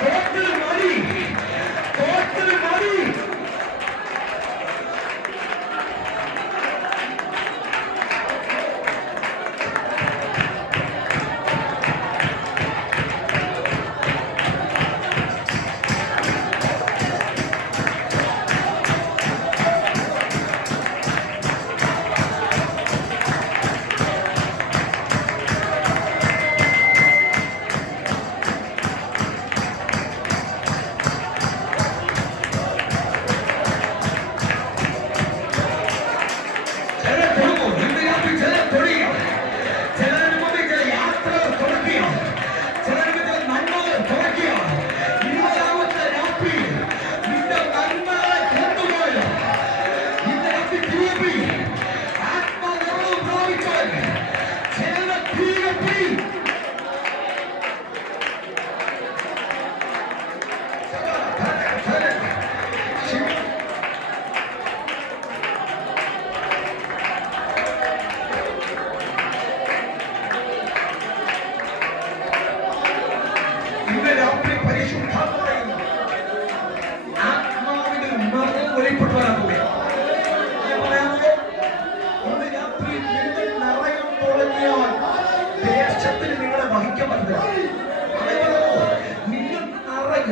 What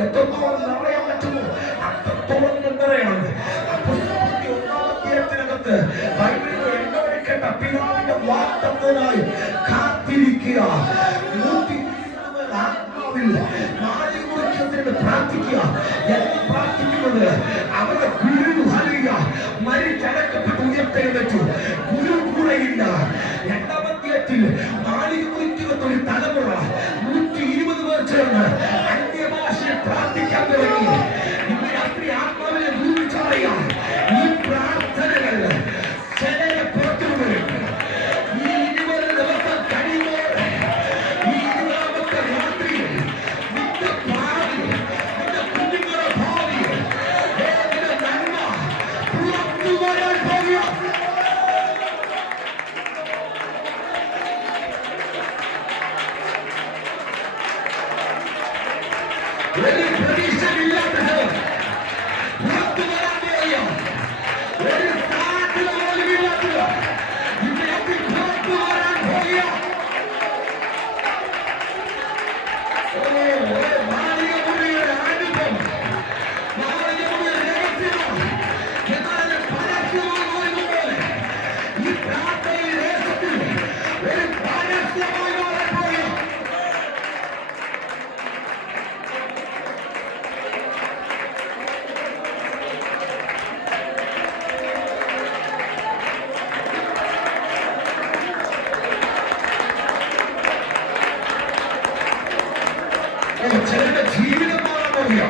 എത്രത്തോളം നിറയാൻ പറ്റുമോ അത്രത്തോളം നിറയണം. ഒന്നാമധ്യായത്തിനകത്ത് ബൈബിളിൽ എണ്ണൊഴിക്കേണ്ട പിതാവിന്റെ വാഗ്ദത്തത്തിനായി കാത്തിരിക്കുക. ആത്മാവിൽ നാളെ കുറിച്ചതിന് പ്രാർത്ഥിക്കുക. എന്ന് പ്രാർത്ഥിക്കുന്നത് അവരുടെ ഗുരു ഹല്ലേലൂയ മരിച്ചടക്കപ്പെട്ട് ഉയർത്തെഴുന്നേറ്റു. ഗുരു കൂടെയില്ല. രണ്ടാമധ്യായത്തിൽ നാളെ കുറിക്കുന്ന ഒരു തലമുറ 120 പേർ ചേർന്ന് അന്യഭാഷയിൽ പ്രാർത്ഥിക്കാൻ തുടങ്ങി. ഇന്ന് രാത്രി ആത്മാവിനെ ദൂരിച്ചറിയാം. ഈ പ്രാർത്ഥനകൾ ചിലരെ പുറത്തു വരും. ഈ 20 ദിവസം കഴിയുമ്പോൾ ഈ 20ാമത്തെ രാത്രിയിൽ നിന്റെ ഭാവി, നിന്റെ കുഞ്ഞുങ്ങളുടെ ഭാവി, നിന്റെ നന്മ പുറത്തു വരാൻ പോകുക. ഒരു പ്രതീക്ഷയില്ലാത്തത് പുറത്തു വരാൻ പോകുക. ഒരു സാധ്യത പോലും ഇല്ലാത്തത് ഇതിനകത്ത് പുറത്തു വരാൻ പോകുക. മാളികമുറിയുടെ അനുഭവം, മാളികമുറിയുടെ രഹസ്യം എന്നാൽ പരസ്യമായി പോലെ ഈ പ്രാർത്ഥനയിൽ ദേശത്തിൽ ഒരു പരസ്യമായി മാറാൻ പോകുക. ചിലരുടെ ജീവിതം മാറാൻ പോകുക.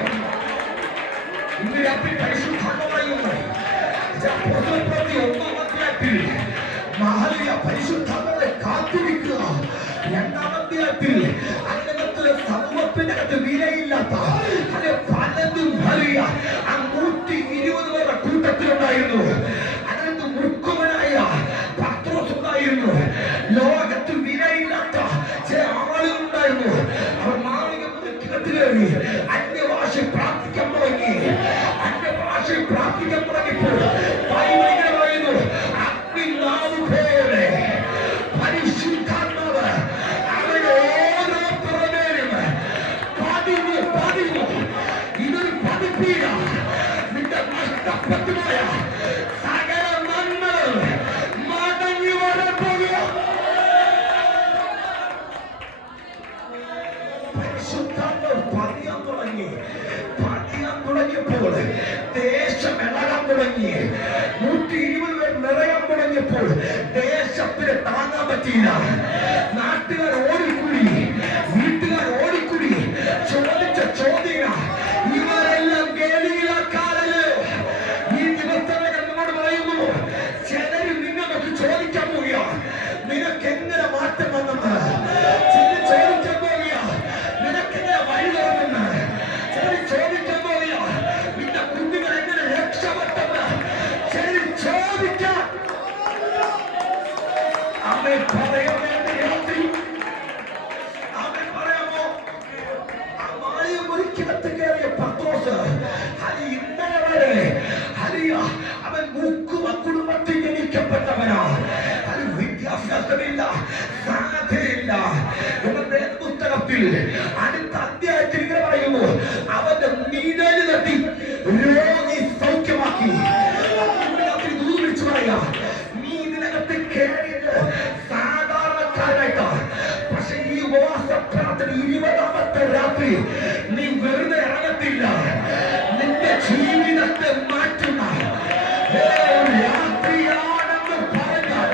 ഇന്ന് രാത്രി പരിശുദ്ധാത്മാവായിരുന്നു പ്രവൃത്തി 1-ാം അധ്യായത്തിൽ ഹല്ലേലൂയ പരിശുദ്ധാത്മാവിനെ കാത്തിരിക്കുക. 2-ാം അധ്യായത്തിൽ അതിനകത്ത് സമൂഹത്തിനകത്ത് വിലയില്ലാത്ത പലതും ഹല്ലേലൂയ 120 പേരുടെ കൂട്ടത്തിലുണ്ടായിരുന്നു. അതിനകത്ത് മുക്കുവനായ പത്രോസ് ഉണ്ടായിരുന്നു. ലോകത്ത് വിലയില്ലാത്ത ചില ആളുകളുണ്ടായിരുന്നു. അവർ അന്യഭാഷ പ്രാർത്ഥിക്കാൻ തുടങ്ങി. അന്യഭാഷ പ്രാർത്ഥിക്കാൻ തുടങ്ങിയപ്പോൾ പറയുന്നു അഗ്നിനാവ് പോലെ പരിശുദ്ധാത്മാവ് അവരുടെ ഓരോരുത്തരുടെയും പതിവ് ഇതൊരു പതിപ്പീര. നിന്റെ നഷ്ടപ്പെട്ടുപോയ സകല നന്മകൾ മടങ്ങി വരാൻ പോകുക. പരിശുദ്ധാത്മാവ് പതിയാൻ തുടങ്ങിയപ്പോൾ ദേശം ഇളകാൻ തുടങ്ങി. 120 പേർ നിറയാൻ തുടങ്ങിയപ്പോൾ ദേശത്തിന് താങ്ങാൻ പറ്റിയില്ല. നാട്ടുകാർ ഓടിക്കൂടി, വീട്ടുകാർ ഓടിക്കൂടി. ചോദിച്ച ചോദ്യം ഇവരെല്ലാം ഗലീലക്കാരല്ലേ? ഈ ദിവസങ്ങൾ എന്നോട് പറയുന്നു ചിലര് നിന്നെ നോക്കി ചോദിക്കാൻ പോവുക നിനക്ക് എങ്ങനെ മാറ്റം വന്നെന്ന്. ചിലർ ചോദിക്കാൻ പോവുക നിനക്കെങ്ങനെ വഴി തുറന്നെന്ന്. ചിലർ ചോദിക്കാൻ പോവുക നിന്റെ കുഞ്ഞുങ്ങൾ എങ്ങനെ രക്ഷപ്പെട്ടെന്ന്. ചിലർ ചോദിക്കാൻ അവൻ പറയാമോ? അവൻ പറയാമോ? മാളികമുറിക്കകത്ത് കയറിയ പത്രോസ് ഇന്നലെ വരെ അവൻ കുടുംബത്തിൽ ജനിക്കപ്പെട്ടവനാ. അത് വിദ്യാഭ്യാസമില്ല, സാധ്യതയില്ല. പുസ്തകത്തിൽ അടുത്ത അധ്യായത്തിൽ ഇങ്ങനെ പറയുന്നു അവന്റെ നീടല് തട്ടി രോഗി സൗഖ്യമാക്കി. വിളിച്ചു പറയാ നീ ഇതിനകത്ത് കയറിയത് സാധാരണക്കാരായിട്ടാണ്. പക്ഷെ ഈ ഉപവാസ പ്രാർത്ഥന 20ാമത്തെ രാത്രി നീ വെറുതെ ഇറങ്ങത്തില്ല. നിന്റെ ജീവിതത്തെ മാറ്റുന്ന രാത്രിയാണെന്ന് പറഞ്ഞാൽ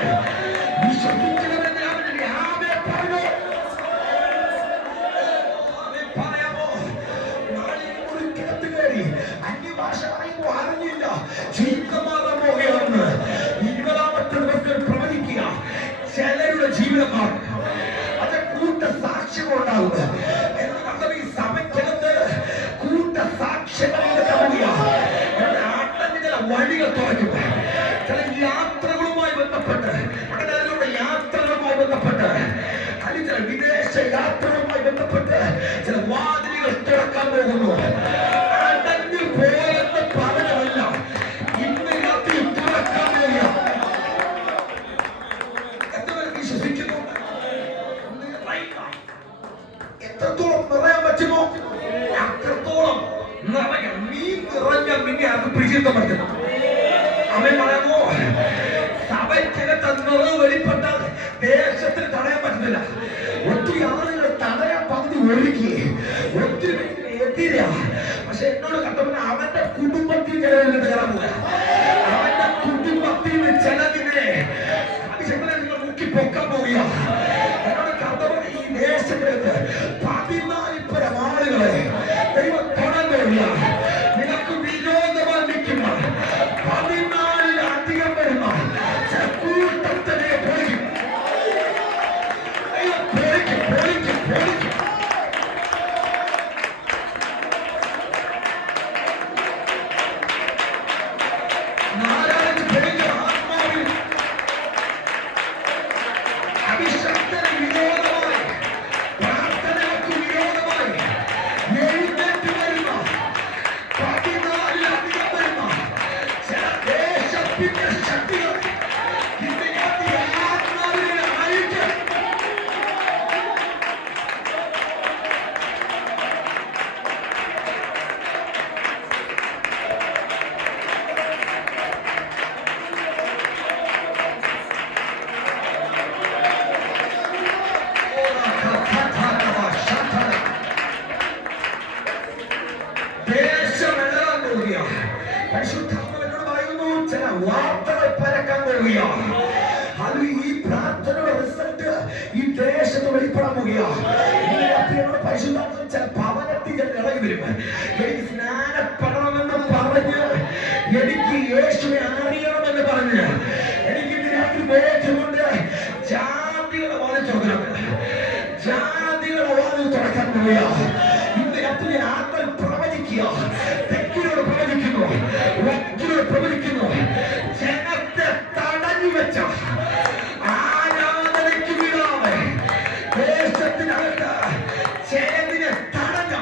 വിശ്വസിച്ചവരെന്നെ അവന്റെ ആമേ പറഞ്ഞു. പറയാമോ? മാളികമുറിക്കകത്ത് കയറി അന്യഭാഷ പറയുമ്പോൾ അറിഞ്ഞില്ല ജീവിതം മാറാൻ പോകുകയാണെന്ന്. 20ാമത്തെ ദിവസത്തിൽ പ്രവചിക്കുക ചിലരുടെ ജീവിതം മാറും. അത് കൂട്ട സാക്ഷ്യങ്ങളുണ്ടാവുക. ഈ സമയത്ത് നീ നിറഞ്ഞ നിന്നെ അത് പിടിച്ചിരുത്താൻ പറ്റുന്നു. അവൻ പറയുമ്പോ സഭയ്ക്കകത്ത് നിറവ് വെളിപ്പെട്ടാൽ ദേശത്തിന് തടയാൻ പറ്റുന്നില്ല. ഒത്തിരി ആളുകൾ തടയാൻ പകുതി ഒരുക്കി, ഒത്തിരി എതിരാ. പക്ഷെ എന്നോട് കണ്ടപ്പോൾ അവന്റെ കുടുംബത്തിൽ ചിലവിൽ കയറാൻ പോവുക. അവന്റെ കുടുംബത്തിൽ ചിലതിനെ നിങ്ങൾ മുക്കി പൊക്കാൻ പോവുക. എന്നോട് കണ്ടപ്പോൾ ഈ ദേശത്തിലേക്ക് 14 ആളുകളെ ദൈവം തൊടാൻ പോവുക. നിനക്ക് വിരോധമായി നിൽക്കുന്ന 14 വരുന്ന ചില കൂട്ടത്തിനെ പൊളിക്കും. പൊളിക്കും പൊളിക്കും പൊളിക്കും. വാർത്തകൾ പരക്കാൻ പോവുകയാണ്. അത് ഈ പ്രാർത്ഥനയുടെ റിസൾട്ട് ഈ ദേശത്ത് വെളിപ്പെടാൻ പോവുകയാണ്. പരിശുദ്ധാത്മ ചില ഭവനത്തിൽ ഇറങ്ങി വരും. എനിക്ക് സ്നാനപ്പെടണമെന്ന് പറഞ്ഞ്, എനിക്ക് യേശുവിനെ അറിയണമെന്ന് പറഞ്ഞ്, എനിക്ക് രാത്രി ബോധ്യമുണ്ട്. ജാതികളുടെ വാതിൽ തുറക്കണം, ജാതികളുടെ വാതിൽ തുറക്കാൻ പോവുകയാണ്. ഇന്ന് രാത്രി ഞാൻ ആത്മാവിൽ പ്രവചിക്കുക. തെക്കിനോട് പ്രവചിക്കുന്നു, വക്കിനോട് പ്രവചിക്കുന്നു. ജനത്തെ തടഞ്ഞു വെച്ച ആരാധനയ്ക്ക് വിടാതെ ദേശത്തിനകത്ത് ചിലതിനെ തടഞ്ഞ,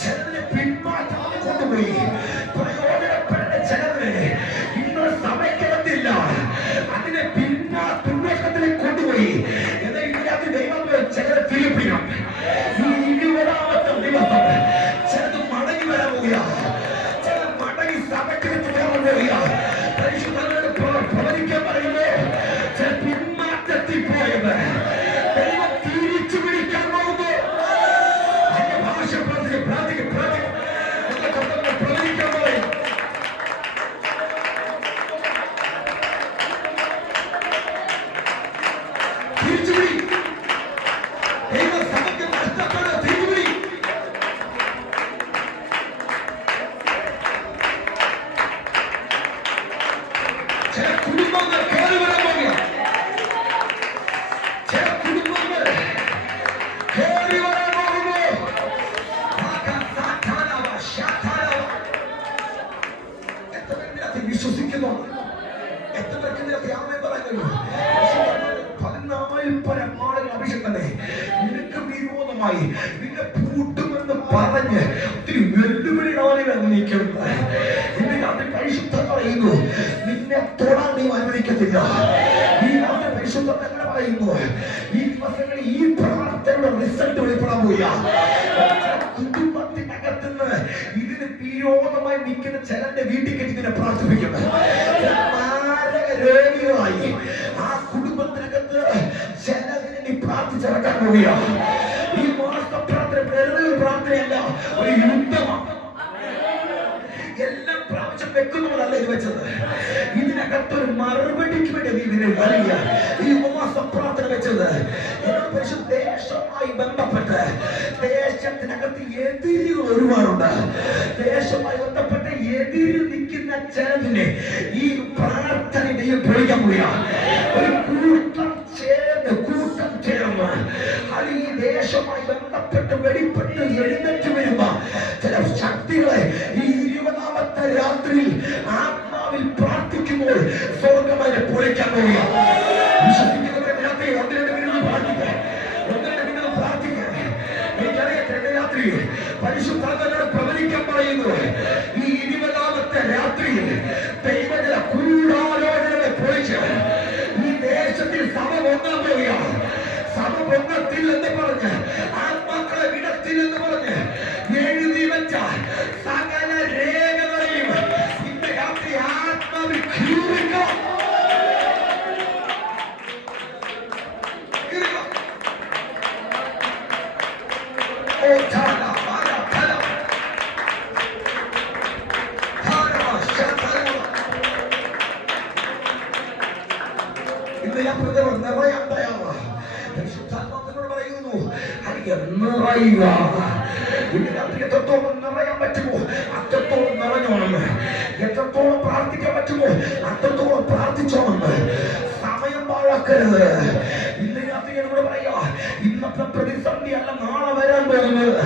ചിലതിനെ പിന്മാറ്റാതെ കൊണ്ടുപോയി പ്രയോജനപ്പെട്ട ചിലതിനെ ഇന്ന് സഭയ്ക്കകത്തില്ല, അതിനെ പിന്നോക്കത്തിലേക്ക് കൊണ്ടുപോയി. എന്നാൽ ഇതിനകത്ത് ദൈവം ചിലരെ തിരിപ്പിക്കണം. ഈ 20ാമത്തെ ദിവസം ചിലത് മടങ്ങി വരാൻ പോവുക, ചില മടങ്ങി സഭയ്ക്കകത്ത് കയറാൻ പോവുക. പരിശുദ്ധനോട് പ്രവചിക്കാൻ പറയുമ്പോ ചില പിന്മാറ്റത്തിൽ പോയത് ദൈവം തിരിച്ചു പിടിക്കാൻ പോകുന്നു. അതിന്റെ ഭാഷ പ്രവചിക്കാൻ പറയും. തിരിച്ചുപിടി. ദൈവ സഭയ്ക്ക് നഷ്ടപ്പെട്ട തിരിച്ചുപിടി. ചില കുടുംബങ്ങൾ കയറി വരാൻ പോകുക, ചില കുടുംബങ്ങൾ കയറി വരാൻ പോകുന്നു. എത്ര പേര് വിശ്വസിക്കുന്നു? എത്ര പേർക്ക് ഇതിനകത്ത് ആമേൻ പറയാൻ കഴിയും? 14 ആളുകൾ അഭിഷേകനെ നിനക്ക് വിരോധമായി നിന്നെ പൂട്ടുമെന്ന് പറഞ്ഞ് ഒത്തിരി വെല്ലുവിളികളെ നീക്കുന്നത്. ഇന്ന് രാത്രി പരിശുദ്ധം പറയുന്നു, നിന്നെ തൊടാൻ നീ അനുവദിക്കത്തില്ല. ഈ രാത്രി പരിശുദ്ധം എങ്ങനെ പറയുന്നു? ഈ ദിവസങ്ങളിൽ ഈ പ്രാർത്ഥനയുടെ റിസൾട്ട് വെളിപ്പെടാൻ പോയ കുടുംബത്തിനകത്തുനിന്ന് ഇതിന് വിരോധമായി നിൽക്കുന്ന ചിലന്റെ വീട്ടിൽ കെട്ടി നിന്നെ പ്രാർത്ഥിപ്പിക്കുന്നത്. മാരക രോഗികളായി ആ കുടുംബത്തിനകത്ത് ചിലതിനെ നീ പ്രാർത്ഥിച്ചിറക്കാൻ പോവുകയാണ്. ഈ മാസ പ്രാർത്ഥന വെറുതെ ഒരു പ്രാർത്ഥനയല്ല, ഒരു യുദ്ധമാണ്. എല്ലാം പ്രാവശ്യം വെക്കുന്നവരല്ല ഇത് വെച്ചത്. ഇതിനകത്തൊരു മറുപടിക്ക് വേണ്ടി നീ ഇതിനെ വലിയ ഈ ഉപവാസ പ്രാർത്ഥന വെച്ചത്. ദേശവുമായി ബന്ധപ്പെട്ട് ദേശത്തിനകത്ത് എതിരുകൾ ഒരുപാടുണ്ട്. ദേശവുമായി ബന്ധപ്പെട്ട് എതിര് നിൽക്കുന്ന ചിലതിനെ ഈ പ്രാർത്ഥനയും പൊളിക്കാൻ പോവുകയാണ്. ഒരു കൂട്ടം ചേർന്ന് അത് ഈ ദേശവുമായി ബന്ധപ്പെട്ട് വെളിപ്പെട്ട് എഴുന്നേറ്റ് വരുമ്പോ ചില ശക്തികളെ ഈ 20ാമത്തെ രാത്രിയിൽ ആത്മാവിൽ പ്രാർത്ഥിക്കുമ്പോൾ സ്വർഗമായി പൊളിക്കാൻ പോവുക. വിശ്വസിക്കുന്നവരെ രാത്രി 1-2 മിനിറ്റ് പ്രാർത്ഥിക്കുക, 1-2 മിനിറ്റ് പ്രാർത്ഥിക്കുക. എനിക്കറിയാം രാത്രി പരിശുദ്ധാത്മാവിനോട് പ്രവചിക്കാൻ പറയുന്നു. ഈ 20ാമത്തെ രാത്രിയിൽ ദൈവജന കൂടാലോചനകളെ പൊളിച്ച് ഈ ദേശത്തിൽ സഭ ഒന്നാൻ പോവുകയാണ്. സഭ പൊങ്ങത്തില്ലെന്ന് പറഞ്ഞ്, ആത്മാക്കളെ വിടത്തില്ലെന്ന് പറഞ്ഞ് എഴുതി വെച്ച ഓ ചാല മല ഫല ഇന്ന് ഞാൻ നിറയാൻ തയ്യാറാ. പരിശുദ്ധാത്മാവിനോട് പറയുന്നു നിറയുക. ഇന്ന് രാത്രി എത്രത്തോളം നിറയാൻ പറ്റുമോ അത്രത്തോളം നിറഞ്ഞോണം. എത്രത്തോളം പ്രാർത്ഥിക്കാൻ പറ്റുമോ അത്രത്തോളം പ്രാർത്ഥിച്ചോണം. സമയം പാഴാക്കരുത്. ഇന്ന് രാത്രി എന്നോട് പറയാ, ഇന്നത്തെ പ്രതിസന്ധി അല്ല നാളെ വരാൻ പോകുന്നത്.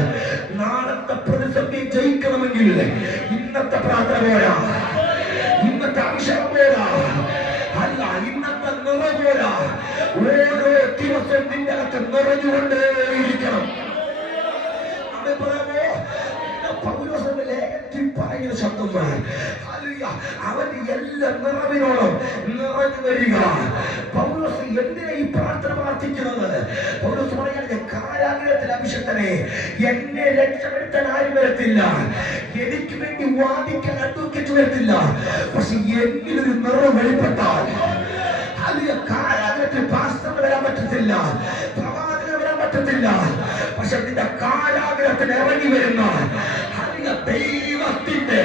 നാളത്തെ പ്രതിസന്ധി ജയിക്കണമെങ്കിൽ ഇന്നത്തെ പ്രാർത്ഥന പോരാ, ഇന്നത്തെ അഭിഷേകം പോരാ, അല്ല ഇന്നത്തെ നിറ പോരാ. ഓരോ ദിവസം നിന്റെ അകത്ത് നിറഞ്ഞുകൊണ്ടേയിരിക്കണം. അത് പറയാമോ? പൗലോസിന്റെ ലേഖനത്തിൽ പറയുന്ന ശബ്ദം അവന്റെ എല്ലാ നിറവിനോളം നിറഞ്ഞു വരിക. പൗലോസ് എന്തിനാ ഈ പ്രാർത്ഥന പ്രാർത്ഥിക്കുന്നത്? പൗലോസ് പറയുന്നത് കാരാഗ്രഹത്തിൽ അഭിഷക്തനെ എന്നെ രക്ഷപ്പെടുത്താൻ ആരും വരത്തില്ല, എനിക്ക് വേണ്ടി വാദിക്കാൻ അഡ്വക്കേറ്റ് വരത്തില്ല, പക്ഷെ എന്നിലൊരു നിറവ് വെളിപ്പെട്ടാൽ കാരാഗ്രഹത്തിൽ പാസ്റ്ററിന് വരാൻ പറ്റത്തില്ല, പ്രവാചകന് വരാൻ പറ്റത്തില്ല, പക്ഷെ നിന്റെ കാരാഗ്രഹത്തിന് ഇറങ്ങി വരുന്ന ദൈവത്തിന്റെ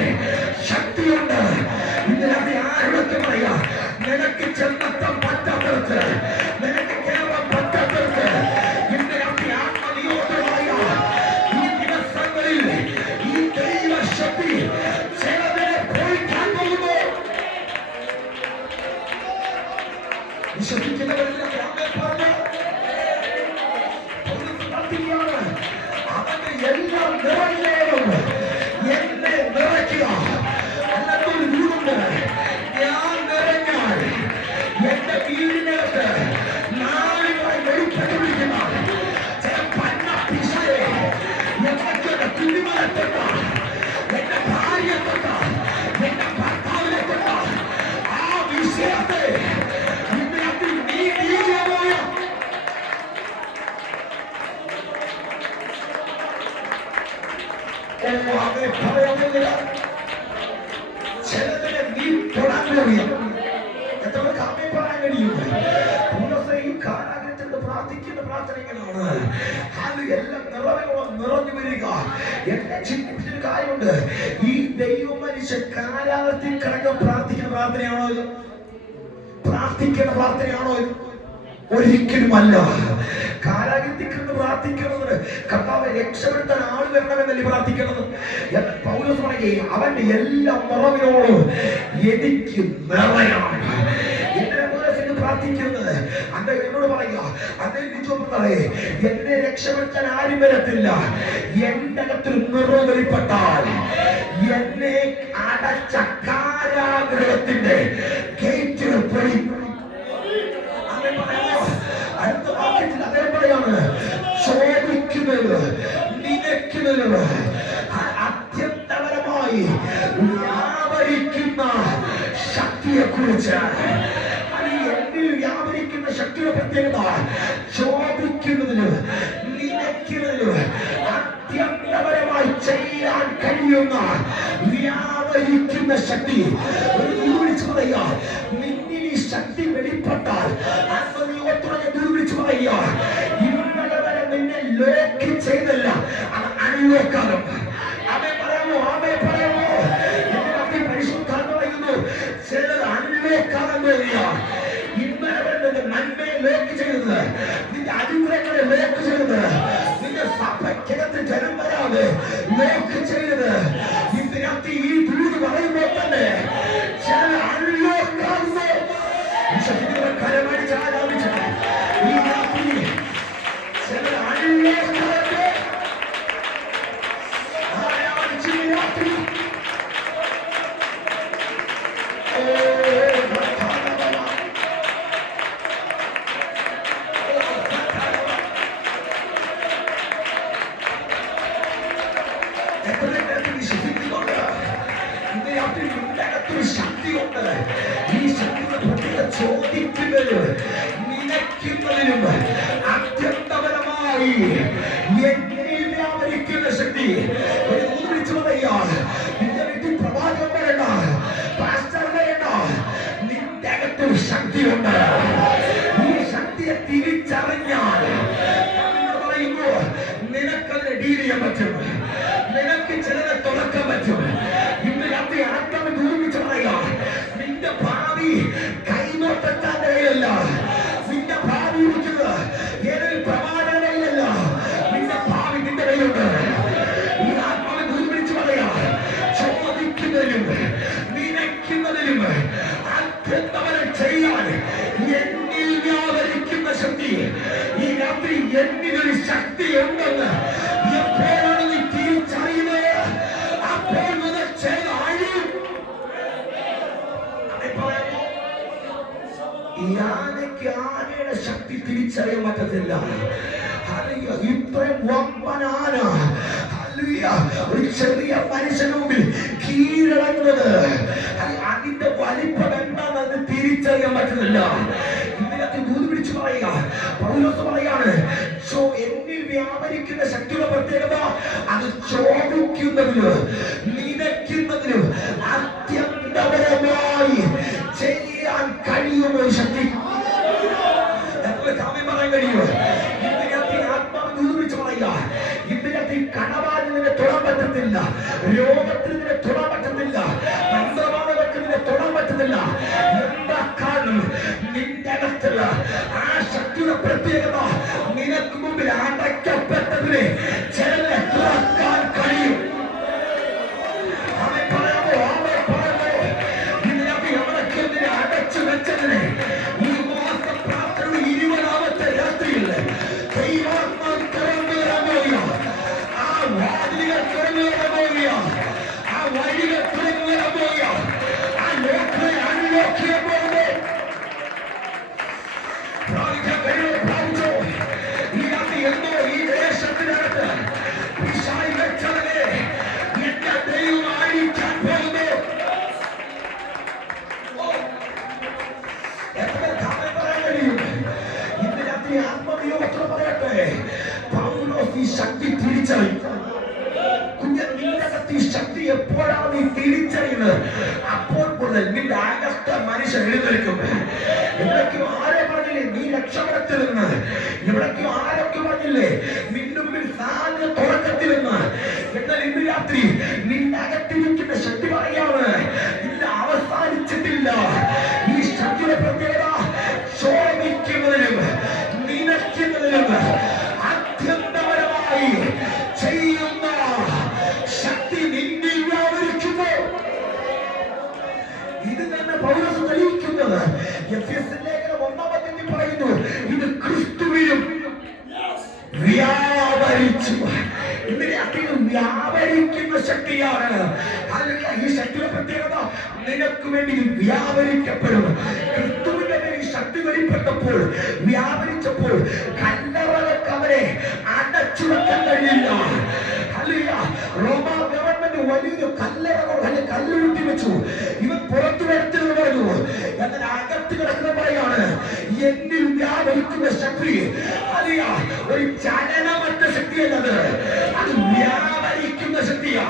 ശക്തിയുണ്ട്. ഇതിനകത്ത് ആരോടൊക്കെ പറയാ, നിനക്ക് ചെന്നെത്താൻ പറ്റാത്തവർക്ക്, നിനക്ക് കേറാൻ പറ്റാത്തവർക്ക് ഇതിനകത്ത് ആത്മനിയോഗമായ ഈ ദിവസങ്ങളിൽ ഈ ദൈവശക്തി ചിലതിനെ പൊളിക്കാൻ പോകുന്നു. വിശ്വസിക്കുന്നവരെല്ലാം പറഞ്ഞു അവന്റെ എല്ലാം നിറഞ്ഞേറും. എന്നെ നിറയ്ക്കുക. അല്ലാത്തൊരു വീടുണ്ട്. ഞാൻ നിറഞ്ഞാൽ എന്റെ വീടിനകത്ത് നാളുകളായി വെളിപ്പെട്ടിരിക്കുന്ന ചില പന്ന പിശയെ എന്നൊക്കെ കുടിമനെ തൊട്ട, എന്റെ ഭാര്യയെ തൊട്ട, എന്റെ ഭർത്താവിനെ തൊട്ട ആ വിഷയത്തെ ഇതിനകത്ത് നീ പോയ ചിലതിനെ നീ തൊടാൻ കഴിയും. എത്രവർക്ക് അമ്മയെ പറയാൻ കഴിയും? ഈ കാരാഗ്രഹത്തിൽ പ്രാർത്ഥിക്കുന്ന പ്രാർത്ഥനകളാണ്. അത് എല്ലാം നിറവോളം നിറഞ്ഞു വരിക. എന്നെ ചിന്തിപ്പിച്ചൊരു കാര്യമുണ്ട്. ഈ ദൈവ മനുഷ്യൻ കാരാഗ്രഹത്തിൽ കിടക്കാൻ പ്രാർത്ഥിക്കുന്ന പ്രാർത്ഥനയാണോ ഇത്? പ്രാർത്ഥിക്കുന്ന പ്രാർത്ഥനയാണോ ഇത്? ഒരിക്കലുമല്ല. കാരാഗ്രഹത്തിൽ കിടന്ന് പ്രാർത്ഥിക്കുന്നത് കർത്താവെ രക്ഷപ്പെടുത്താൻ ആൾ വരണമെന്നല്ലേ പ്രാർത്ഥിക്കുന്നത്. പൗലോസ് പറയേ, അവന്റെ എല്ലാ നിറവിനോടും എനിക്ക് നിറയണം. പ്രാർത്ഥിക്കുന്നത് അന്റെ എന്നോട് പറയുക, അതേ നിജോപറേ, എന്നെ രക്ഷപ്പെടുത്താൻ ആരും വരത്തില്ല. എന്റെ അകത്തൊരു നിറവ് വെളിപ്പെട്ടാൽ എന്നെ അടച്ച കാരാഗ്രഹത്തിന്റെ ഗേറ്റുകൾ പൊളിക്കും. അടുത്ത വാക്യത്തിൽ അതേ പറയാണ്, ചോദിക്കുന്നത് നിനക്കുന്നത് അത്യന്തപരമായി വ്യാപരിക്കുന്ന ശക്തിയെ കുറിച്ച്. എന്നിൽ വ്യാപരിക്കുന്ന ശക്തിയുടെ പ്രത്യേകത ചോദിക്കുന്നതിന് നിനക്കുന്നതിന് അത്യന്തപരമായി ചെയ്യാൻ കഴിയുന്ന വ്യാപരിക്കുന്ന ശക്തി. വിളിച്ചു പറയുക, നിന്നിൽ ഈ ശക്തി വെളിപ്പെട്ടാൽ വിളിച്ചു പറയുക, ഇന്നലെ വരെ നിന്നെ ലോക്ക് ചെയ്തല്ല, അത് അൺലോക്കാകും. അവൻ പറയാമോ? അവൻ പറയാമോ? ഇതിനകത്ത് പരിശുദ്ധാത്മ പറയുന്നു, ചിലത് അൺലോക്കാകാൻ കഴിയുക. ഇന്നലെ വരെ നിന്റെ നന്മയെ ലോക്ക് ചെയ്തത്, നിന്റെ അനുഗ്രഹങ്ങളെ ലോക്ക് ചെയ്തത്, നിന്റെ സഭയ്ക്കകത്ത് ജനം വരാതെ ലോക്ക് ചെയ്തത്, ഇതിനകത്ത് ഈ ദൂത് പറയുമ്പോൾ തന്നെ ചില അൺലോക്കാകുന്നു. വിശ്വസിക്കുന്നവർ കരമടിച്ച് ആരാധിച്ചത് ഈ രാത്രി ചില അൺലോക്കാകട്ടെ. ആരാധിച്ച് ഈ രാത്രി ശക്തിയുണ്ട്. ഈ ശക്തിയുടെ പ്രത്യേക ചോദിക്കുന്നതിലും നിനയ്ക്കുന്നതിലും അത്യന്തപരമായി എന്നിൽ വ്യാപരിക്കുന്ന ശക്തി. വിളിച്ചു പറയാൻ നിന്റെ വീട്ടിൽ പ്രവാചകൻ വരണ്ട, പാസ്റ്റർ വരണ്ട, നിന്റെ അകത്തൊരു ശക്തിയുണ്ട്. ഈ ശക്തിയെ തിരിച്ചറിഞ്ഞാൽ പറയുന്നു നിനക്കതിനെ ഡീൽ ചെയ്യാൻ പറ്റും. നിനക്ക് ചിലരെ തുറക്കാൻ പറ്റും. ഇന്ന് രാത്രി ആത്മാവ് ദൂരിച്ച് പറയാ, നിന്റെ ഭാവി കൈനോട്ടത്താന്റെ കയ്യിലല്ല. നിന്റെ ഭാവി ഇരിക്കുന്നത് ഏതൊരു പ്രവാചകന്റെ കയ്യിലല്ല. നിന്റെ ഭാവി നിന്റെ കയ്യിലുണ്ട്. ഈ ആത്മാവ് ദൂരിച്ച് പറയാ, ചോദിക്കുന്നതിലും നിനയ്ക്കുന്നതിലും അത്യന്തവരെ ചെയ്യാൻ എന്നിൽ വ്യാപരിക്കുന്ന ശക്തി. ഈ രാത്രി എന്നിലൊരു ശക്തി ഉണ്ടെന്ന് എപ്പോഴാണ് നീ തിരിച്ചറിയുന്നത്, അപ്പോൾ മുതൽ ചെയ്ത അഴിയും. ആനയ്ക്ക് ആനയുടെ ശക്തി തിരിച്ചറിയാൻ പറ്റത്തില്ല. ഇത്രയും വമ്പൻ ആന ഒരു ചെറിയ മനുഷ്യന് മുമ്പിൽ കീഴടങ്ങുന്നത്, അതിന്റെ വലിപ്പം എന്താണെന്ന് തിരിച്ചറിയാൻ പറ്റുന്നില്ല. ഇതിനകത്ത് ദൂത് പിടിച്ചു പറയുക, പൗലോസ് പറയാണ്, എന്നിൽ വ്യാപരിക്കുന്ന ശക്തിയുടെ പ്രത്യേകത അത് ചോദിക്കുന്നതിലും നിനയ്ക്കുന്നതിലും അത്യന്തപരമായി ചെയ്യാൻ കഴിയുന്ന ഒരു ശക്തി. സമയം പറയാൻ കഴിയുമോ? ഇതിനകത്ത് ആത്മാവ് ദൂത് പിടിച്ചു പറയുക, ഇതിനകത്ത് കടവാന് നിന്നെ തൊടാൻ പറ്റത്തില്ല, രോഗത്തിന് നിന്നെ തൊടാൻ പറ്റത്തില്ല, മന്ത്രവാദങ്ങൾക്ക് നിന്നെ തൊടാൻ പറ്റത്തില്ല. എന്താ കാരണം? നിന്റെ അകത്തുള്ള ആ ശക്തിയുടെ പ്രത്യേകത നിനക്ക് മുമ്പിൽ അടയ്ക്കപ്പെട്ടതിനെ ചിലരെ തുറക്കാൻ കഴിയും. അവൻ പറയാമോ? ഇതിനകത്ത് എവിടൊക്കെ നിന്നെ അടച്ചു വെച്ചതിനെ ഈ മാസം പ്രാർത്ഥന 20ാമത്തെ രാത്രിയിൽ ദൈവാത്മാവ് തുറന്നു വരാൻ പോവുക. ആ വാതിലുകൾ തുറന്നു വരാൻ പോവുക. ആ വഴികൾ തുറന്നു വരാൻ പോവുക. ആ ലോക്കിനെ അൺലോക്ക് ചെയ്യാൻ പോകുന്നു. ഈ രാത്രി എന്തോ ഈ ദേശത്തിനകത്ത് പിശാച് വെച്ചതിനെ എന്റെ ദൈവം അഴിക്കാൻ പോകുന്നു. എത്ര സമയം പറയാൻ കഴിയും? ഇന്ന് രാത്രി ആത്മവിയോഗത്തോട് പറയട്ടെ, പൗലോസ് ഈ ശക്തി തിരിച്ചറിയും. നിന്റെ അകത്ത് ഈ ശക്തി എപ്പോഴാണ് നീ തിരിച്ചറിയുന്നത്, അപ്പോൾ മുതൽ നിന്റെ അകത്തെ മനുഷ്യൻ എഴുന്നേൽക്കും. ഇവിടേക്കും ആരെ പറഞ്ഞില്ലേ നീ രക്ഷപ്പെടത്തില്ലെന്ന്? ഇവിടേക്കും ആരൊക്കെ പറഞ്ഞില്ലേ നിന്റെ മുമ്പിൽ സാധ്യത തുറക്കത്തില്ലെന്ന്? എന്നാൽ ഇന്ന് രാത്രി നിന്റെ അകത്തിരിക്കുന്ന ശക്തി പറയാറ് ഇല്ല, അവസാനിച്ചിട്ടില്ല. ഈ ശക്തിയുടെ പ്രത്യേകത ചോദിക്കുന്നതിലും നിനയ്ക്കുന്നതിലും അത്യന്തപരമായി ചെയ്യുന്ന ശക്തി നിന്നിൽ വ്യാപരിക്കുന്നു. ഇത് തന്നെ പൗലോസ് തെളിയിക്കുന്നത് എഫെസ്യർ ലേഖനം 1-ാം അധ്യായത്തിൽ പറയുന്നു, ഇത് ക്രിസ്തുവിലും വ്യാപരിച്ചു. ഇതിനെ അധികം വ്യാപരിക്കുന്ന ശക്തിയാണ്. ഈ ശക്തിയുടെ പ്രത്യേകത നിനക്ക് വേണ്ടി വ്യാപരിക്കപ്പെടും. ക്രിസ്തുവിന്റെ മേൽ ശക്തി വെളിപ്പെട്ടപ്പോൾ വ്യാപരിച്ചപ്പോൾ കല്ലറകൾക്ക് അവരെ അടച്ചു വെക്കാൻ കഴിയില്ല. റോമ ഗവൺമെന്റ് വലിയൊരു കല്ലറകൾ കല്ലുരുട്ടി വെച്ചു. ഇവൻ പുറത്തു വരത്തില്ലെന്ന് പറഞ്ഞു. എന്നാൽ അകത്ത് കിടക്കുന്ന പറയാണ് എന്നിൽ വ്യാപരിക്കുന്ന ശക്തി. അറിയ ഒരു ചലനമറ്റ ശക്തിയല്ലത്, അത് വ്യാപരിക്കുന്ന ശക്തിയാ.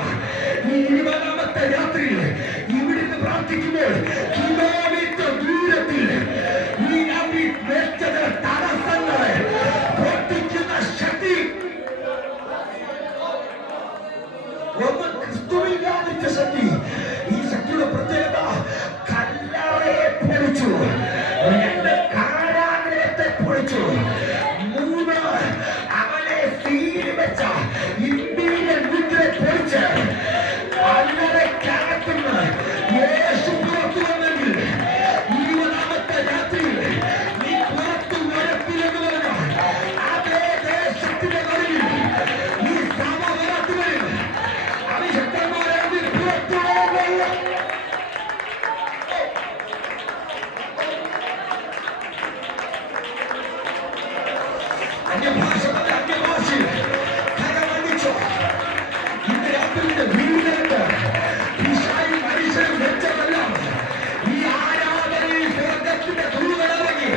ഈ 20ാമത്തെ രാത്രിയിൽ ഇവിടുന്ന് പ്രാർത്ഥിക്കുമ്പോൾ കിലോമീറ്റർ ദൂരത്തിൽ ഈ രാത്രി തടസ്സങ്ങളെ പൊട്ടിക്കുന്ന ശക്തി ഒന്ന് ക്രിസ്തുവിൽ വ്യാപരിച്ച ശക്തി. ഈ ശക്തിയുടെ പ്രത്യേകത കല്ലറയെ പൊളിച്ചു, കാരാഗ്രഹത്തെ പൊളിച്ചു, 3 അവനെ സീൽ വെച്ച ഇന്ത്യയിലെ വീട്ടിലെ പൊളിച്ച് അല്ലറയ്ക്കകത്തുനിന്ന് യേശു പുറത്തു വന്നെങ്കിൽ 20ാമത്തെ രാത്രിയിൽ നീ പുറത്തു വരത്തില്ലെന്ന് പറഞ്ഞ അതേ ദേശത്തിന്റെ നടുവിൽ ഈ സഭ പുറത്തു വരും. അഭിഷക്തന്മാരെ അതിൽ പുറത്തു പോകുക. അന്യഭാഷയിൽ കരമടിച്ചോ. ഇന്ന് രാത്രിയുടെ വീടിനകത്ത് പിശാച് മനുഷ്യനും വെച്ചതെല്ലാം ഈ ആരാധനയിൽ സ്വർഗ്ഗത്തിന്റെ ദൂതനിറങ്ങി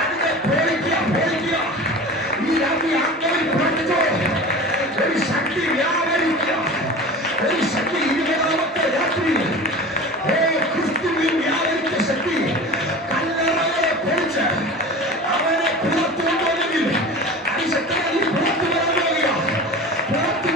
അതിനെ പൊളിക്കുക. ഈ രാത്രി ആത്മാവിൽ പ്രവർത്തിച്ചോ. ഒരു ശക്തി വ്യാപരിക്കുക. ഒരു ശക്തി 20ാമത്തെ രാത്രിയിൽ ക്രിസ്തുവിൽ വ്യാപരിച്ച ശക്തി കല്ലറകളെ പൊളിച്ച് അവനെ പുറത്തു കൊണ്ടുവന്നെങ്കിൽ അതിശക്തമായി പുറത്തു വരാൻ പോകുക. പുറത്തു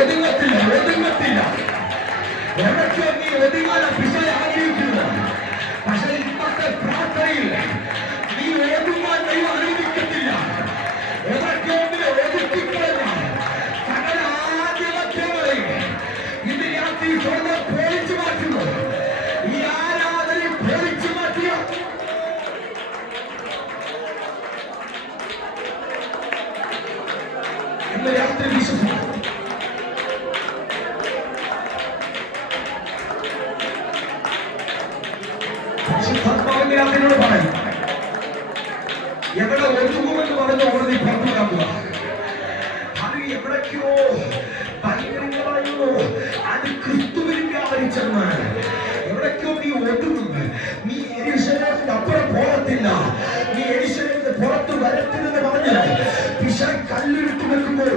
ഒതുങ്ങത്തില്ല, ഒതുങ്ങത്തില്ല. എവിടൊക്കെയോ നീ ഒതുങ്ങാൻ പിശാച് ആഗ്രഹിക്കുന്നു. പക്ഷെ ഇന്നത്തെ പ്രാർത്ഥനയിൽ നീ ഒതുങ്ങാൻ ദൈവം അനുവദിക്കത്തില്ല. എവിടൊക്കെയോ നീ ഒതുക്കിക്കളഞ്ഞ സകല ആധിപത്യങ്ങളെയും ഇന്ന് രാത്രി സ്വർഗ്ഗം പൊളിച്ചു മാറ്റുന്നു. ഈ ആരാധനയെ പൊളിച്ചു മാറ്റിയ ഇന്ന് രാത്രി വിശ്വസിക്കുന്നു. അതിനോട് പറയും, എവിടെ ഒതുങ്ങുമെന്ന് പറഞ്ഞ് ഓടി പുറത്തു വരാൻ പോവാ. അത് എവിടേക്കോ ഭയങ്കരമായോ അത് ക്രിസ്തുവിൽ വ്യാപരിച്ചെന്ന്. എവിടേക്കോ നീ ഒതുങ്ങും. നീ യെരൂശലേമിന്റെ അപ്പുറം പോകത്തില്ല, നീ യെരൂശലേമിന്റെ പുറത്ത് വരത്തില്ലെന്ന് പറഞ്ഞ് പിശാച് കല്ലെടുത്ത് വെക്കുമ്പോൾ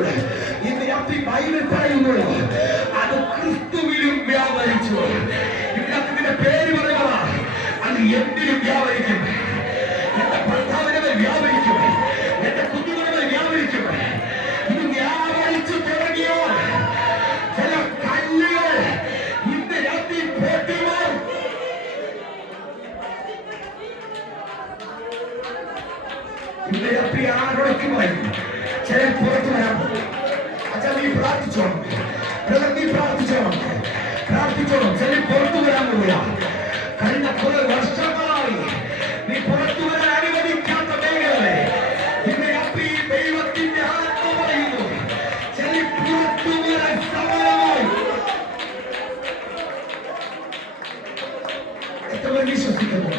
ഇന്ന് രാത്രി ബൈബിൾ പറയുന്നു അത് ക്രിസ്തുവിലും വ്യാപരിച്ചു. ഇതിന്റെ പേര് പറയുക, അത് എന്തിനും വ്യാപരിക്കും. എന്റെ ഭർത്താവിനെ വ്യാപരിക്കും, എന്റെ കുഞ്ഞുങ്ങളെ വ്യാപരിക്കും. ഇത് വ്യാപരിച്ചു തുടങ്ങിയോ ചില കല്ലുകൾ ഇന്ന് രാത്രി പൊട്ടുമോ? ഇന്ന് രാത്രി ആരോടൊക്കെ പറയും ചില പുറത്തു വരാൻ. അച്ഛാ നീ പ്രാർത്ഥിച്ചോണം, നീ പ്രാർത്ഥിച്ചോണം, പ്രാർത്ഥിച്ചോണം. ചില പുറത്തു വരാൻ പോവുക. കഴിഞ്ഞ കുറെ വർഷങ്ങളായി നീ പുറത്തു വരാൻ അനുവദിക്കാത്ത മേഖലകളെ ഇന്ന് രാത്രി ദൈവത്തിന്റെ ആത്മ പറയുന്നു ചില പുറത്തു വരാൻ സമയമായി. എത്ര വിശ്വസിക്കുന്നു?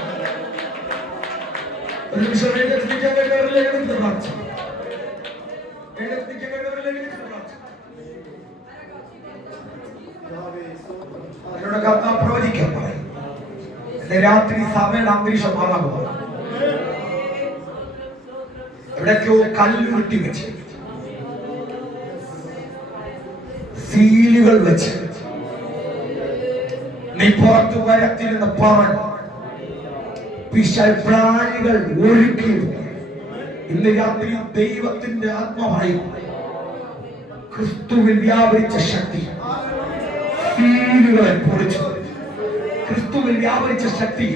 ഒരു നിമിഷം എഴുന്നേൽക്കാൻ കഴിയുന്നവരിൽ എഴുന്നേറ്റ് പ്രാർത്ഥിച്ചു. എഴുന്നേൽക്കാൻ കഴിയുന്നവരിൽ എഴുന്നേറ്റ് പ്രാർത്ഥിച്ചു. അവരോട് കർത്താവ് പ്രവചിക്കാൻ പറയും. രാത്രി സഭയുടെ അന്തരീക്ഷം മാറാൻ പോകും. എവിടേക്കോ കല്ലുരുട്ടി വെച്ച്, സീലുകൾ വെച്ച് നീ പുറത്തു വരത്തിരുന്ന് പറഞ്ഞു പിശാചുകൾ ഒഴുക്കി. ഇന്ന് രാത്രി ദൈവത്തിന്റെ ആത്മാവായി ക്രിസ്തുവിൽ വ്യാപരിച്ച ശക്തി സീലുകളെ പൊളിച്ചു. ക്രിസ്തുവിൽ വ്യാപരിച്ച ശക്തി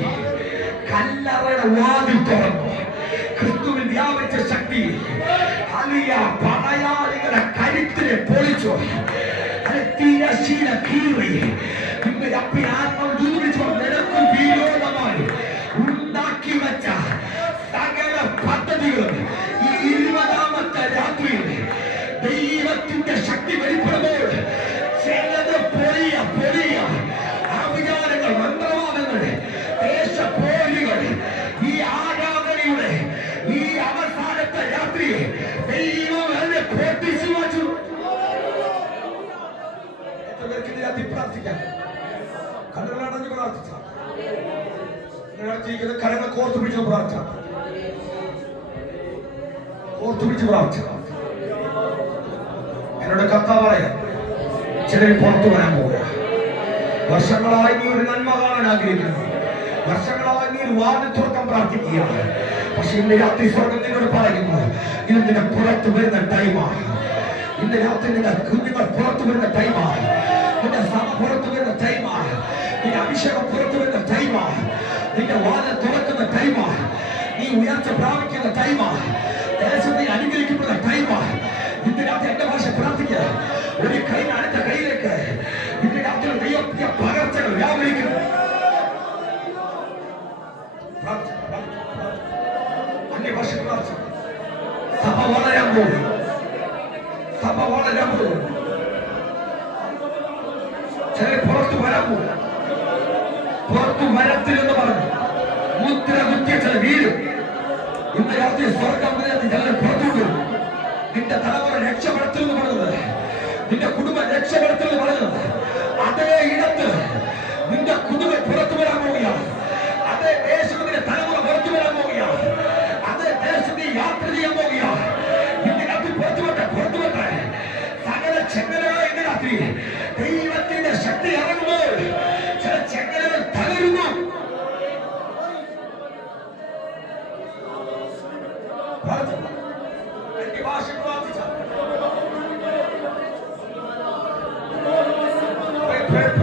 കല്ലറയുടെ വാതിൽ തുറന്നു. ക്രിസ്തുവിൽ വ്യാപരിച്ച ശക്തി അലിയ പടയാളികളെ കരുത്തിനെ പൊളിച്ചു. തിരശീല കീറി ഇന്ന് രാത്രി ആത്മാവ് ദൂരിച്ചു നിനക്ക് വിരോധമായി ഉണ്ടാക്കി വെച്ച സകല പദ്ധതികളും ഈ 20ാമത്തെ രാത്രിയിൽ ദൈവത്തിന്റെ ശക്തി വെളിപ്പെടുമ്പോൾ ചിലത് പൊളിയ പൊളിയ ആവിചാരങ്ങൾ, മന്ത്രവാദങ്ങൾ, ദേശപോലികൾ ഈ ആരാധനയുടെ ഈ അവസാനത്തെ രാത്രി ദൈവം എന്നെ പൊട്ടിച്ചു വച്ചു. എത്ര പേർക്ക് ഇത് രാത്രി പ്രാർത്ഥിക്കാം? കണ്ണുകളടഞ്ഞ് പ്രാർത്ഥിച്ച കരങ്ങൾ കോർത്തു പിടിച്ച് പ്രാർത്ഥിച്ച കോർത്തു പിടിച്ച് പ്രാർത്ഥിച്ച എന്നോട് കർത്താവ് പറയാം ചിലർ പുറത്തു വരാൻ പോവുക. വർഷങ്ങളായി നീ ഒരു നന്മ കാണാൻ ആഗ്രഹിക്കുന്നു, വർഷങ്ങളായി നീ ഒരു വാതിൽ തുറക്കാൻ പ്രാർത്ഥിക്കുകയാണ്. പക്ഷെ ഇന്ന് രാത്രി സ്വർഗ്ഗം നിന്നോട് പറയുന്നു ഇത് നിന്റെ പുറത്തു വരുന്ന ടൈമാണ്. ഇന്ന് രാത്രി നിന്റെ കുഞ്ഞുങ്ങൾ പുറത്തു വരുന്ന ടൈമാണ്, നിന്റെ സഭ പുറത്തു വരുന്ന ടൈമാണ്, നിന്റെ അഭിഷേകം പുറത്തു വരുന്ന ടൈമാണ്, നിന്റെ വാതിൽ തുറക്കുന്ന ടൈമാണ്, നീ ഉയർച്ച പ്രാപിക്കുന്ന ടൈമാണ്, ദേശത്തെ അനുഗ്രഹിക്കപ്പെടുന്ന ടൈമാണ്. ഇന്ന് രാത്രി എന്റെ ഭാഷ പ്രാർത്ഥിക്കുക. ഒരു കൈ അടുത്ത കൈയിലേക്ക് ഇന്ന് രാത്രി ദൈവത്തിന്റെ പകർച്ചകൾ വ്യാപരിക്കുന്നു. അന്യഭാഷ പ്രാർത്ഥന. സഭ വളരാൻ പോകും, സഭ വളരാൻ പോകും. ചില പുറത്തു വരാൻ പോകും. പുറത്തു വരത്തില്ലെന്ന് പറഞ്ഞു മുദ്ര കുത്തിയ ചില വീട് ഇന്ന് രാത്രി സ്വർഗം ചിലർ പുറത്തു വരും. നിന്റെ തലമുറ രക്ഷപ്പെടുത്തുമെന്ന് പറഞ്ഞത്, നിന്റെ കുടുംബം രക്ഷപ്പെടുത്തുമെന്ന് പറഞ്ഞത്, അതേ ഇടത്ത് നിന്റെ കുടുംബം പുറത്തു വരാൻ പോവുകയാണ്. അതേ ദേശത്തിന്റെ തലമുറ പുറത്തു വരാൻ പോവുകയാണ്. അതേ ദേശത്തെ യാത്ര ചെയ്യാൻ പോവുകയാണ്. ഇന്ന് രാത്രി പുറത്തുവിട്ടെ, പുറത്തുവിട്ടെ സകല ചെങ്ങലകളെ ഇന്ന് രാത്രി ദൈവത്തിന്റെ ശക്തി ഇറങ്ങുമ്പോൾ ചില ചെങ്ങലകൾ തകരുന്നു. pray.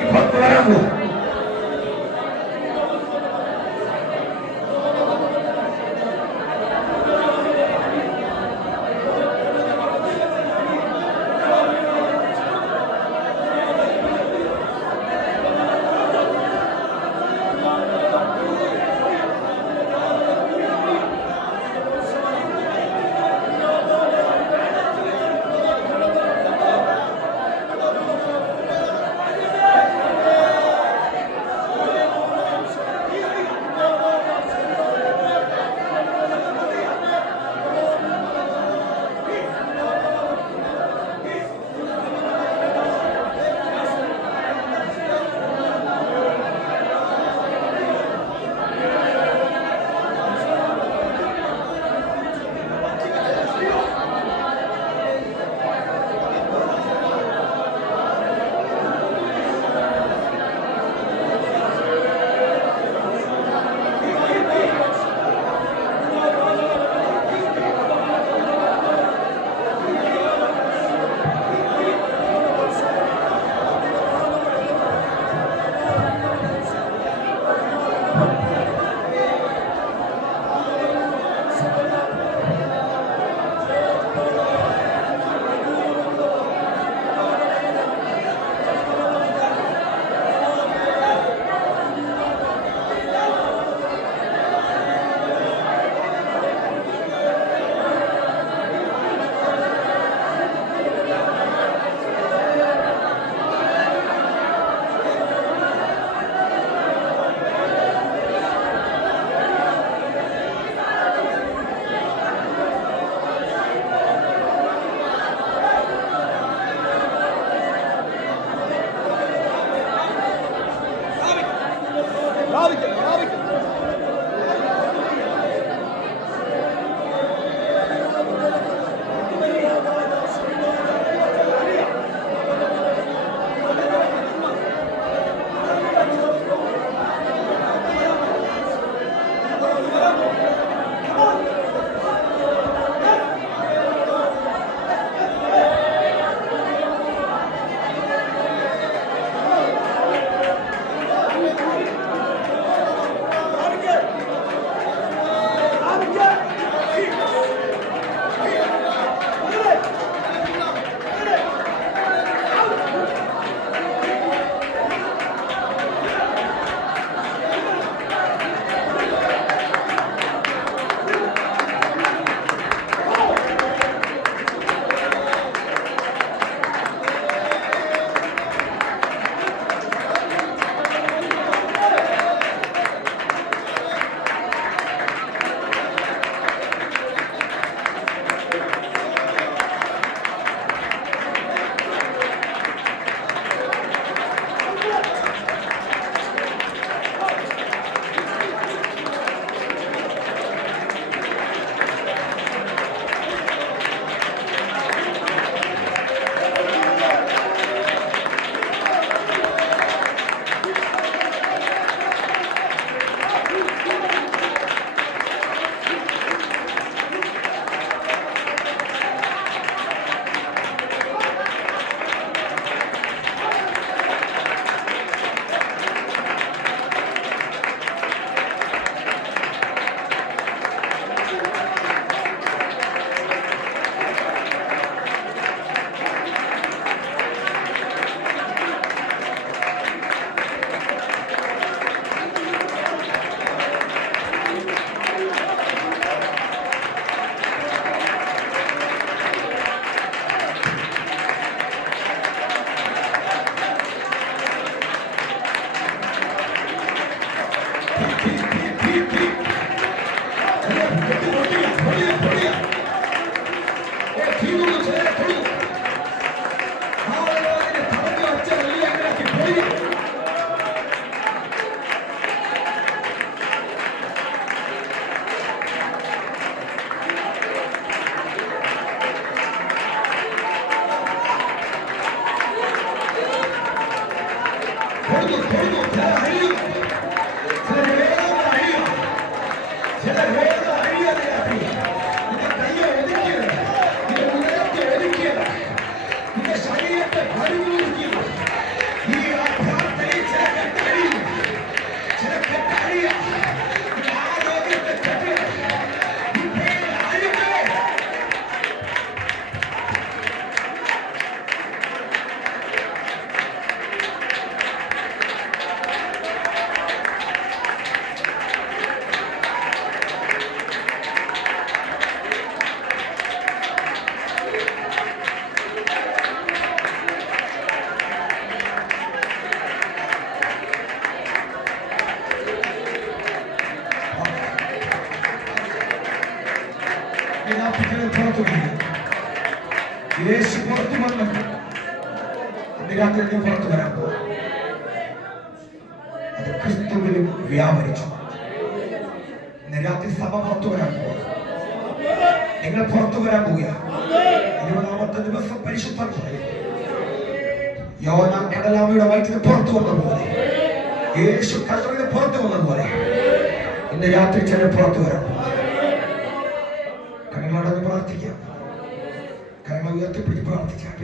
ഇപ്പൊ വരാമോ? യേശു പുറത്തു വന്നു. ഇന്ന് രാത്രി നീ പുറത്തു വരാൻ പോകും. അത് ക്രിസ്തുവിലും വ്യാപരിച്ചു. ഇന്ന് രാത്രി സഭ പുറത്തു വരാൻ പോകും. നിങ്ങൾ പുറത്തു വരാൻ പോവുക. 20ാമത്തെ ദിവസം പരിശുദ്ധൻ യോന കടലാമയുടെ വയറ്റിന് പുറത്തു വന്നതുപോലെ, യേശു കർത്താവിന് പുറത്തു വന്നതുപോലെ ഇന്ന് രാത്രി ചില പുറത്തു വരാം. കണ്ണടഞ്ഞ് പ്രാർത്ഥിക്കാം. കണ്ണ ഉയർത്തിപ്പിടിച്ച് പ്രാർത്ഥിക്കാം.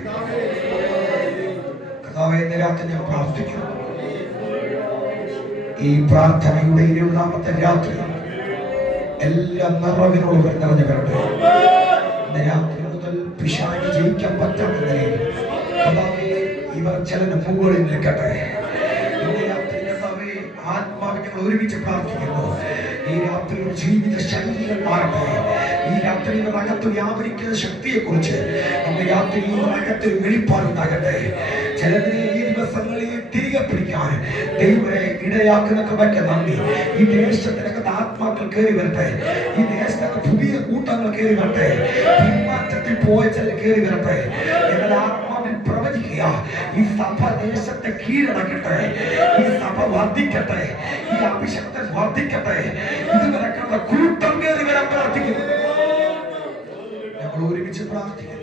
കർത്താവേ, ഇന്ന് രാത്രി ഞാൻ പ്രാർത്ഥിക്കാം. ഈ പ്രാർത്ഥനയുടെ 20ാമത്തെ രാത്രി എല്ലാ നിറവിനോടും നിറഞ്ഞു വരട്ടെ. ഇന്ന് രാത്രി മുതൽ പിശാചിനെ ജയിക്കാൻ പറ്റാത്ത നിലയിൽ കർത്താവേ, ഇവർ ചിലന് മുകളിൽ നിൽക്കട്ടെ. ഇന്ന് രാത്രി കർത്താവേ, ആത്മാവിൽ ഞങ്ങൾ ഒരുമിച്ച് പ്രാർത്ഥിക്കുന്നു. ഈ രാത്രി ജീവിത ശൈലികൾ മാറട്ടെ. ഈ രാത്രി അകത്ത് വ്യാപരിക്കുന്ന ശക്തിയെ കുറിച്ച് ഇന്ന് രാത്രി അകത്ത് വെളിപ്പാടുണ്ടാകട്ടെ. ചിലതിനെ ഈ ദിവസങ്ങളിൽ തിരികെ പിടിക്കാൻ ദൈവമേ ഇടയാക്കുന്ന കൃപയ്ക്ക് നന്ദി. ഈ ദേശത്തിനകത്ത് ആത്മാക്കൾ കയറി വരട്ടെ. ഈ ദേശത്തിനകത്ത് പുതിയ കൂട്ടങ്ങൾ കയറി വരട്ടെ. പിന്മാറ്റത്തിൽ പോയ ചിലർ കയറി വരട്ടെ. ഞങ്ങളുടെ ആത്മാവിൽ പ്രവചിക്കുക. ഈ സഭ ദേശത്തെ കീഴടക്കട്ടെ. ഈ സഭ വർദ്ധിക്കട്ടെ. ഈ അഭിഷേകത്തെ വർദ്ധിക്കട്ടെ. ഇതുവരെ കണ്ട കൂട്ടം കയറി വരാൻ പ്രാർത്ഥിക്കുന്നു. ഞങ്ങൾ ഒരുമിച്ച് പ്രാർത്ഥിക്കുന്നു.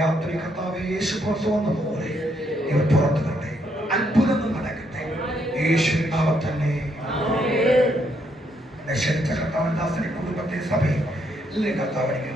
രാത്രി കർത്താവേ, യേശു പുറത്തു വന്നതുപോലെ ഇവർ പുറത്തു കട്ടെ. അത്ഭുതങ്ങൾ നടക്കട്ടെ. യേശുവിൻ നാമത്തിൽ തന്നെ. ക്ഷണിച്ച കർത്താവൻ ദാസനെ കുടുംബത്തെ സഭയും എല്ലാ കർത്താവിനെ